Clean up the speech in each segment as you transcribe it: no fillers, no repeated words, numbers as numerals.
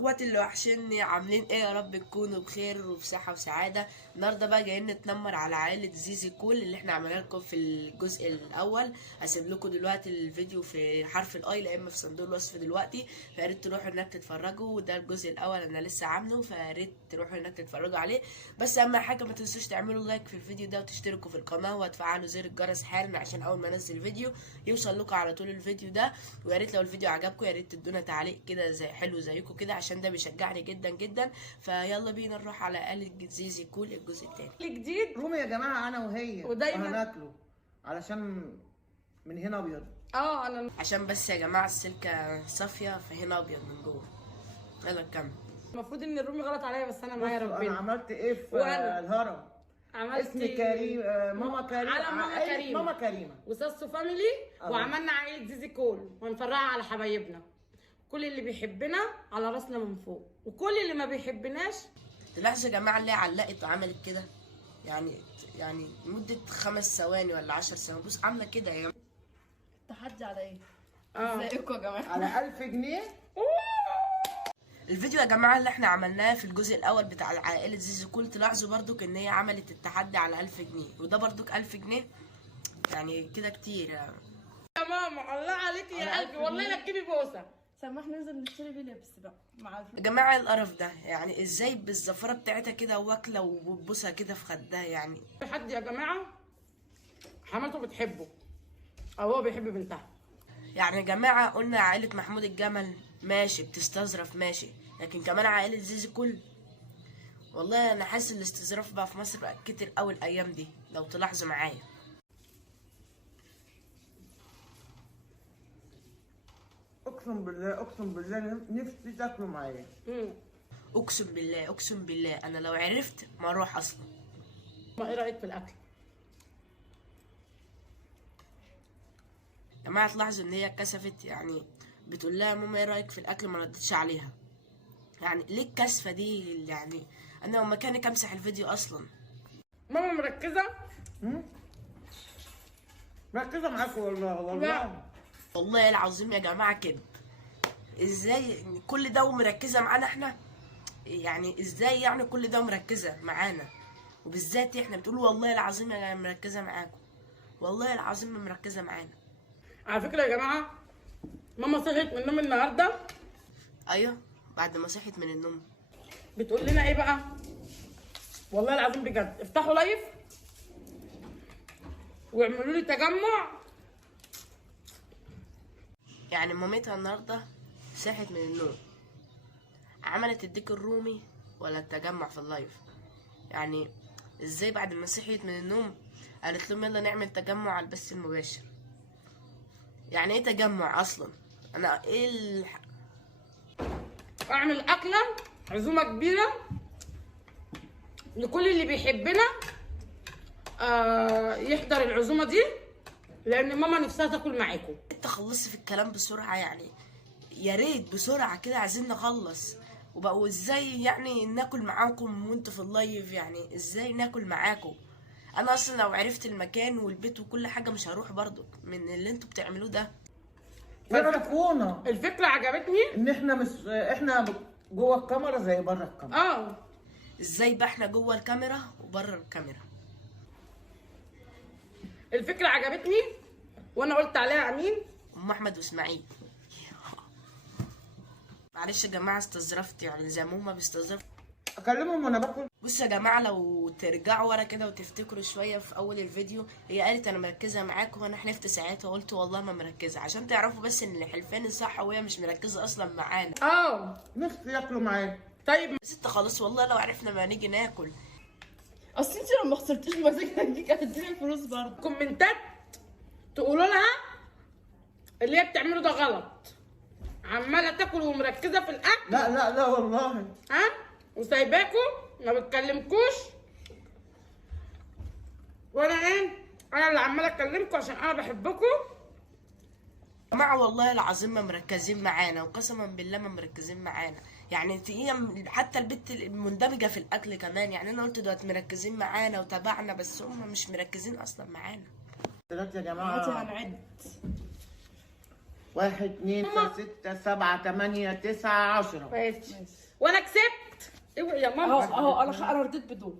اخواتي اللي وحشني عاملين ايه؟ يا رب تكونوا بخير وبصحه وسعاده. النهارده بقى جايين نتنمر على عائله زيزي كول اللي احنا عملنا لكم في الجزء الاول. هسيب لكم دلوقتي الفيديو في حرف الاي لا اما في صندوق الوصف دلوقتي، فيا ريت تروحوا هناك تتفرجوا. وده الجزء الاول انا لسه عامله، فيا ريت تروحوا هناك تتفرجوا عليه. بس اهم حاجه ما تنسوش تعملوا لايك في الفيديو ده وتشتركوا في القناه وتفعلوا زر الجرس حالا عشان اول ما انزل فيديو يوصل لكم على طول الفيديو ده. ويا ريت لو الفيديو عجبكم يا ريت تدونا تعليق كده زي حلو زيكم كده عشان ده بيشجعني جدا جدا. فيلا بينا نروح على آلة زيزي كول الجزء الثاني جديد رومي يا جماعه انا وهي ودايما وهناكله علشان من هنا ابيض. انا عشان بس يا جماعه السلكه صافيه فهنا ابيض من جوه. يلا نكمل. المفروض ان الرومي غلط عليا بس انا معايا انا ربنا. عملت ايه في وأنا الهرم؟ عملت اسم كريم، ماما كريمه، على ماما عائلة كريمة. ماما كريمه وساسو فاميلي أه. وعملنا عائله زيزي كول ونفرقها على حبايبنا. كل اللي بيحبنا على راسنا من فوق وكل اللي ما بيحبناش. تلاحظوا يا جماعه اللي هي علقت وعملت كده، يعني مده 5 ثواني ولا 10 ثواني بص عامله كده يا جماعه. التحدي على ايه؟ اه ازيكم يا جماعه؟ على 1000 جنيه. الفيديو يا جماعه اللي احنا عملناه في الجزء الاول بتاع عائله زيزي كول، تلاحظوا برضك ان هي عملت التحدي على 1000 جنيه وده برضك 1000 جنيه، يعني كده كتير يعني. يا ماما الله عليكي يا قلبي والله لا تجيبي بوسه. سمح ننزل نشتري بيه لبس بقى مع يا جماعه القرف ده، يعني ازاي بالزفاره بتاعتها كده واكله وبتبوسها كده في خدها يعني. في حد يا جماعه حماته بتحبه او هو بيحب بنتها. يعني يا جماعه قلنا عائله محمود الجمل ماشي بتستظرف ماشي، لكن كمان عائله زيزي كول والله انا حاسس الاستظراف بقى في مصر بقى كتير قوي الايام دي لو تلاحظوا معايا. اقسم بالله اقسم بالله نفسي تاكلوا معايا. اقسم بالله اقسم بالله انا لو عرفت ما اروح اصلا. ما ايه رايك في الاكل؟ يا جماعه تلاحظوا ان هي اتكسفت، يعني بتقول لها ماما ايه رايك في الاكل، ما ردتش عليها. يعني ليه الكسفه دي؟ يعني انا لو مكانك امسح الفيديو اصلا. ماما مركزه؟ مركزه معاكم والله لا. والله العظيم يا جماعه كده ازاي كل ده ومركزه معانا احنا؟ يعني ازاي يعني كل ده ومركزه معانا وبالذات احنا بتقولوا والله العظيم انا مركزه معاكم، والله العظيم مركزه معانا. على فكره يا جماعه ماما صحيت من النوم النهارده. ايوه بعد ما صحيت من النوم بتقول لنا ايه بقى؟ والله العظيم بجد افتحوا لايف واعملوا لي تجمع. يعني مامتها النهارده صحت من النوم عملت الديك الرومي ولا التجمع في اللايف؟ يعني ازاي بعد ما صحيت من النوم قالت لهم يلا نعمل تجمع على البث المباشر؟ يعني ايه تجمع اصلا؟ انا ايه اعمل اكله عزومه كبيره لكل اللي بيحبنا يحضر العزومه دي لان ماما نفسها تاكل معاكم. انت خلصت في الكلام بسرعه يعني، يا ريت بسرعه كده عايزين نخلص. وبقوا ازاي يعني ناكل معاكم وانتوا في اللايف؟ يعني ازاي ناكل معاكم؟ انا اصلا لو عرفت المكان والبيت وكل حاجه مش هروح برضو من اللي انتوا بتعملوه ده. يعرفونا الفكره عجبتني ان احنا مش احنا جوه الكاميرا زي بره الكاميرا. ازاي بقى احنا جوه الكاميرا وبره الكاميرا؟ الفكره عجبتني وانا قلت عليها امين. ام احمد واسماعيل. معلش يا جماعه استظرفت، يعني زي ما هما بيستظرفوا. اكلمهم وانا باكل. بصوا يا جماعه لو ترجعوا ورا كده وتفتكروا شويه في اول الفيديو هي قالت انا مركزه معاكم وانا حلفت ساعتها وقلت والله ما مركزه، عشان تعرفوا بس ان الحلفان صح وهي مش مركزه اصلا معانا. نفسي ياكلوا معايا. طيب بس انت خلاص والله لو عرفنا ما نيجي ناكل. اصل انت لو ما خسرتيش مزاجك هديك هتديني الفلوس برضه. كومنتات تقولوا لها اللي هي بتعمله ده غلط، عماله تاكل ومركزه في الاكل. لا لا لا والله. وسايباكوا ما بتكلمكوش وانا انا اللي عماله اكلمكم عشان انا بحبكم. يا جماعه والله العظيم ما مركزين معانا وقسما بالله ما مركزين معانا. يعني هي حتى البت المندمجه في الاكل كمان، يعني انا قلت دلوقتي مركزين معانا وتابعنا بس هم مش مركزين اصلا معانا. دلوقتي يا دلوقتي جماعه هنعد. 1 2 6 7 8 9 10. ماشي. وانا كسبت. ايوه يا ماما. اهو انا رديت بدول.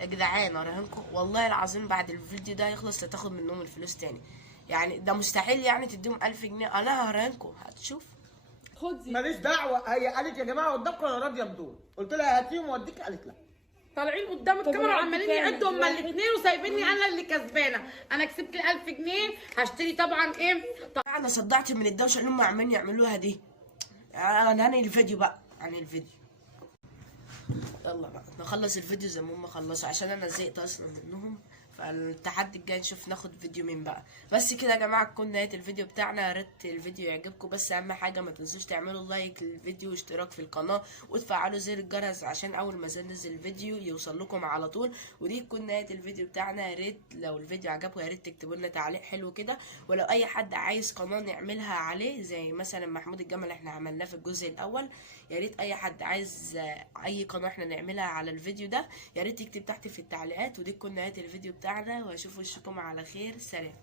يا جدعان اراهنكم والله العظيم بعد الفيديو ده يخلص هتاخد منهم الفلوس تاني. يعني ده مستحيل يعني تديهم 1000 جنيه. انا هراهنكم هتشوف. خد دي. ماليش دعوه، هي قالت يا جماعه قدامكم انا راضيه بدول، قلت لها هاتيهم واديك، قالت لا. طالعين قدام الكاميرا العد وعمالين كام؟ يعدوا هما الاثنين وسايبيني انا اللي كسبانه. انا كسبت ال 1000 جنيه هشتري طبعا ايه. انا صدعت من الدوشه اللي هم عمالين يعملوها دي. انا هنهي الفيديو بقى عن الفيديو. يلا بقى نخلص الفيديو زي ما هم خلصوا عشان انا زهقت اصلا منهم. فالتحدي الجاي نشوف ناخد فيديو مين بقى. بس كده يا جماعه تكون نهايه الفيديو بتاعنا. يا ريت الفيديو يعجبكم، بس اهم حاجه ما تنسوش تعملوا لايك للفيديو واشتراك في القناه وتفعلوا زر الجرس عشان اول ما انزل الفيديو يوصل لكم على طول. ودي تكون نهايه الفيديو بتاعنا. يا ريت لو الفيديو عجبكم يا ريت تكتبوا لنا تعليق حلو كده. ولو اي حد عايز قناه نعملها عليه زي مثلا محمود الجمل احنا عملناه في الجزء الاول، يا ريت اي حد عايز اي قناه احنا نعملها على الفيديو ده يا ريت يكتب تحت في التعليقات. ودي تكون نهايه الفيديو بتاعنا واشوف وشكم على خير. سلام.